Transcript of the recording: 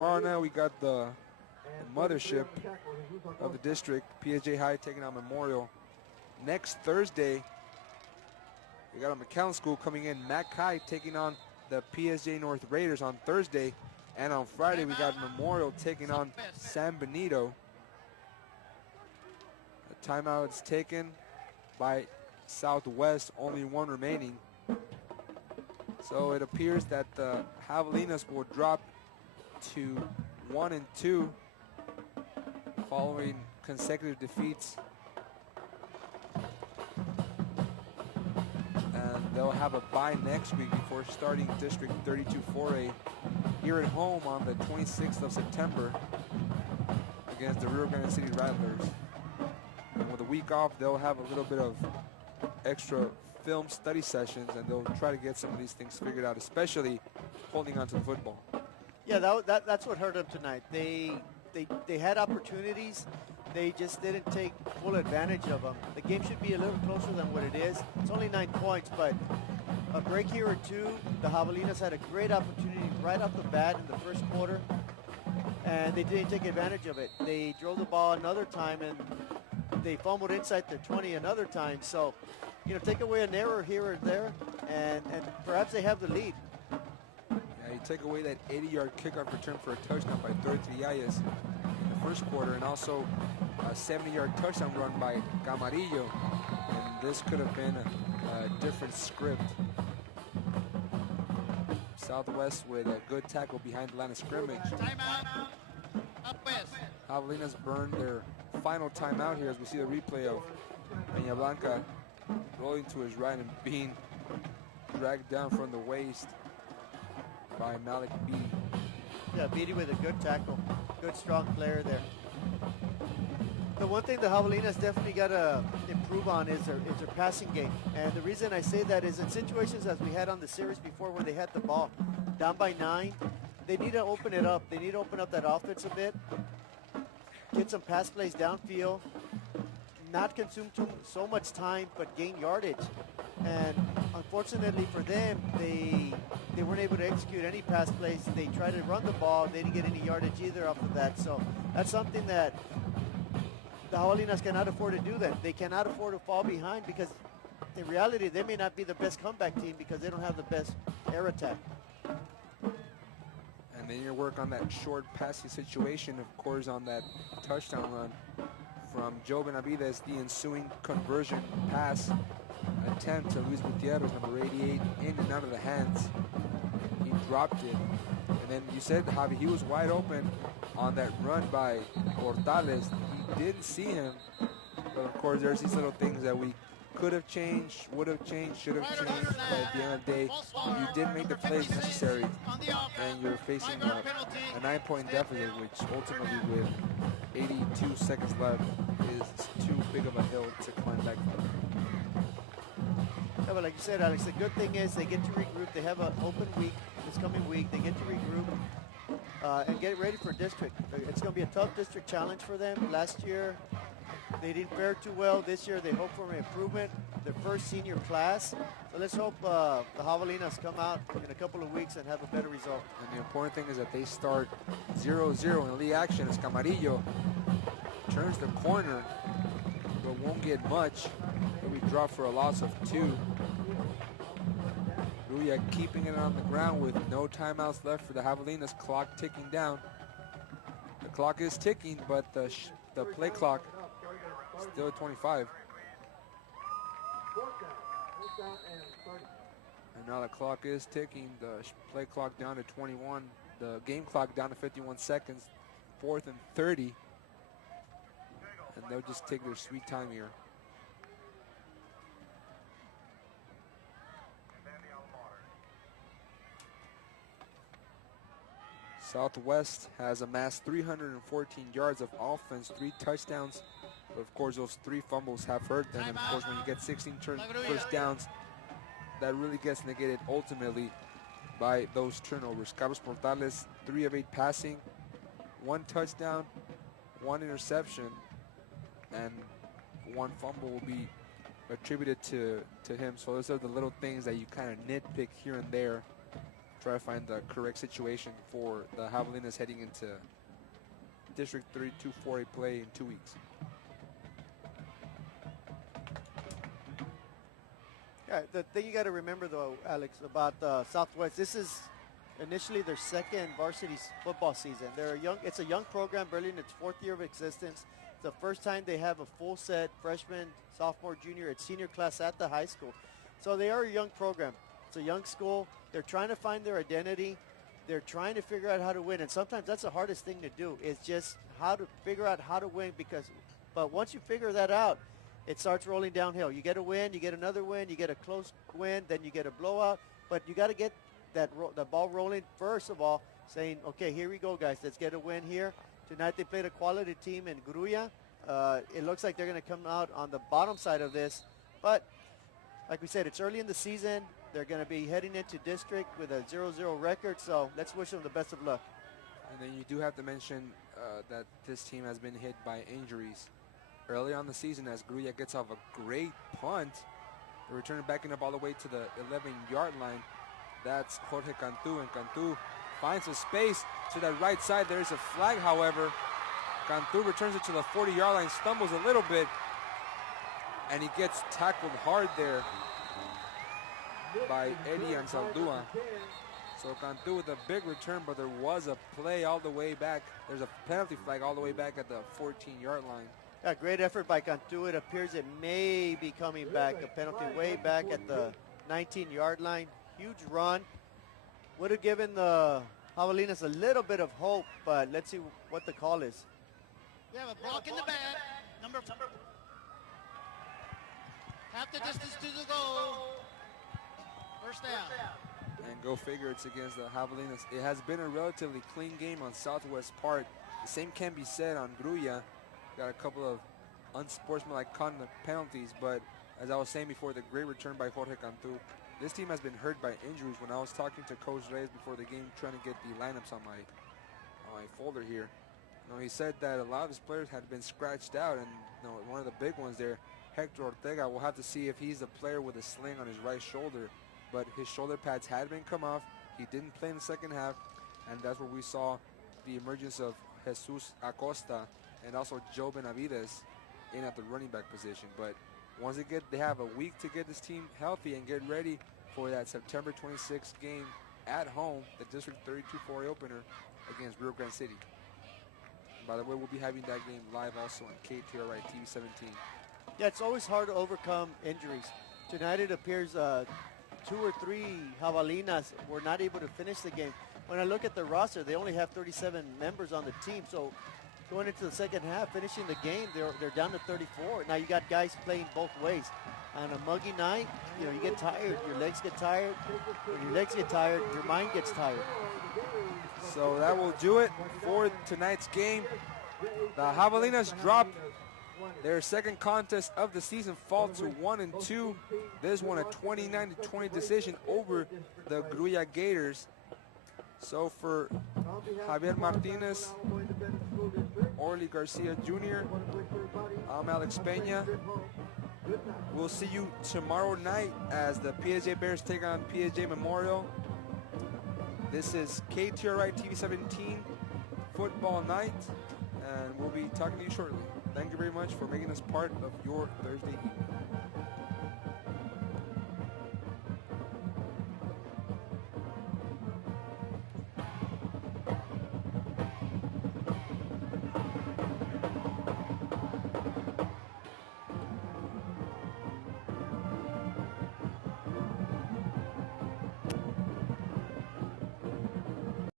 Tomorrow night we got the mothership of the district, PSJA High taking on Memorial. Next Thursday, we got a McAllen School coming in, Mac High taking on the PSJ North Raiders on Thursday. And on Friday, we got Memorial taking on San Benito. The timeout is taken by Southwest, only one remaining. So it appears that the Javelinas will drop to 1-2 following consecutive defeats. And they'll have a bye next week before starting District 32 4A here at home on the 26th of September against the Rio Grande City Rattlers. And with a week off, they'll have a little bit of extra film study sessions, and they'll try to get some of these things figured out, especially holding on to the football. Yeah, that's what hurt them tonight. They had opportunities. They just didn't take full advantage of them. The game should be a little closer than what it is. It's only 9 points, but a break here or two. The Javelinas had a great opportunity right off the bat in the first quarter, and they didn't take advantage of it. They drove the ball another time, and they fumbled inside their 20 another time. So, take away an error here or there, and perhaps they have the lead. Yeah, you take away that 80-yard kickoff return for a touchdown by Tortillas in the first quarter, and also a 70-yard touchdown run by Camarillo, and this could have been a different script. Southwest with a good tackle behind the line of scrimmage. Javelinas burned their final timeout here as we see the replay of Peña Blanca rolling to his right and being dragged down from the waist by Malik Beatty. Yeah, Beatty with a good tackle. Good, strong player there. The one thing the Javelinas definitely got to improve on is their passing game. And the reason I say that is in situations as we had on the series before when they had the ball down by 9, they need to open it up. They need to open up that offense a bit, get some pass plays downfield, not consume so much time, but gain yardage. And unfortunately for them, they weren't able to execute any pass plays. They tried to run the ball. They didn't get any yardage either off of that. So that's something that the Javelinas cannot afford to do that. They cannot afford to fall behind because in reality, they may not be the best comeback team because they don't have the best air attack. And then you work on that short passing situation, of course, on that touchdown run from Joe Benavides, the ensuing conversion pass attempt to Luis Gutierrez, number 88, in and out of the hands. He dropped it. And then you said, Javi, he was wide open on that run by Portales. He didn't see him. But of course, there's these little things that we could have changed, would have changed, should have changed. But at the end of the day, you did make the plays necessary. And you're facing a 9-point deficit, which ultimately with 82 seconds left is too big of a hill to climb back from. Yeah, but like you said, Alex, the good thing is they get to regroup. They have an open week this coming week. They get to regroup and get ready for district. It's going to be a tough district challenge for them. Last year, they didn't fare too well. This year, they hope for an improvement. Their first senior class. So let's hope the Javelinas come out in a couple of weeks and have a better result. And the important thing is that they start 0-0 in league action as Camarillo turns the corner, but won't get much. We drop for a loss of 2. Ruya keeping it on the ground with no timeouts left for the Javelinas. Clock ticking down. The clock is ticking, but the play clock still at 25. And now the clock is ticking. The play clock down to 21. The game clock down to 51 seconds. 4th and 30. And they'll just take their sweet time here. Southwest has amassed 314 yards of offense, 3 touchdowns. But of course, those 3 fumbles have hurt them. And of course, when you get 16 first downs, that really gets negated ultimately by those turnovers. Carlos Portales, 3 of 8 passing, 1 touchdown, 1 interception, and 1 fumble will be attributed to him. So those are the little things that you kind of nitpick here and there try to find the correct situation for the Javelinas heading into District 32 4A play in 2 weeks. Yeah, the thing you got to remember, though, Alex, about Southwest, this is initially their second varsity football season. It's a young program, barely in its 4th year of existence. It's the first time they have a full set freshman, sophomore, junior, and senior class at the high school. So they are a young program. It's a young school. They're trying to find their identity. They're trying to figure out how to win. And sometimes that's the hardest thing to do, is just how to figure out how to win. But once you figure that out, it starts rolling downhill. You get a win, you get another win, you get a close win, then you get a blowout. But you got to get the ball rolling first of all, saying, okay, here we go, guys. Let's get a win here. Tonight they played a quality team in Gruya. It looks like they're going to come out on the bottom side of this. But like we said, it's early in the season. They're going to be heading into district with a 0-0 record. So let's wish them the best of luck. And then you do have to mention that this team has been hit by injuries early on the season as Gruya gets off a great punt. They're returning backing up all the way to the 11-yard line. That's Jorge Cantu, and Cantu finds a space to that right side. There's a flag, however. Cantu returns it to the 40-yard line, stumbles a little bit, and he gets tackled hard there by Eddie Ansaldua. So Cantu with a big return, but there was a play all the way back. There's a penalty flag all the way back at the 14-yard line. Yeah, great effort by Cantu. It appears it may be coming back. A penalty way back at the 19-yard line. Huge run. Would have given the Javelinas a little bit of hope, but let's see what the call is. We have a block in the back. Number half the distance to the goal. First down. And go figure, it's against the Javelinas. It has been a relatively clean game on Southwest part. The same can be said on Gruya. Got a couple of unsportsmanlike conduct penalties, but as I was saying before, the great return by Jorge Cantu. This team has been hurt by injuries. When I was talking to Coach Reyes before the game, trying to get the lineups on my folder here, he said that a lot of his players had been scratched out, and one of the big ones there, Hector Ortega, we'll have to see if he's the player with a sling on his right shoulder, but his shoulder pads had been come off. He didn't play in the second half, and that's where we saw the emergence of Jesus Acosta and also Joe Benavides in at the running back position. But once they have a week to get this team healthy and get ready for that September 26th game at home, the District 32 4A opener against Rio Grande City. By the way, we'll be having that game live also on KTRI TV 17. Yeah, it's always hard to overcome injuries. Tonight it appears 2 or 3 Javelinas were not able to finish the game. When I look at the roster, they only have 37 members on the team. So going into the second half, finishing the game, they're down to 34. Now you got guys playing both ways. On a muggy night, you get tired. Your legs get tired. When your legs get tired, your mind gets tired. So that will do it for tonight's game. The Javelinas dropped their second contest of the season, fall to 1-2. This one a 29-20 decision over the Gruya Gators. So for Javier Martinez, Orly Garcia Jr., I'm Alex Peña. We'll see you tomorrow night as the PSJA Bears take on PSJA Memorial. This is KTRI TV 17 Football Night, and we'll be talking to you shortly. Thank you very much for making us part of your Thursday evening.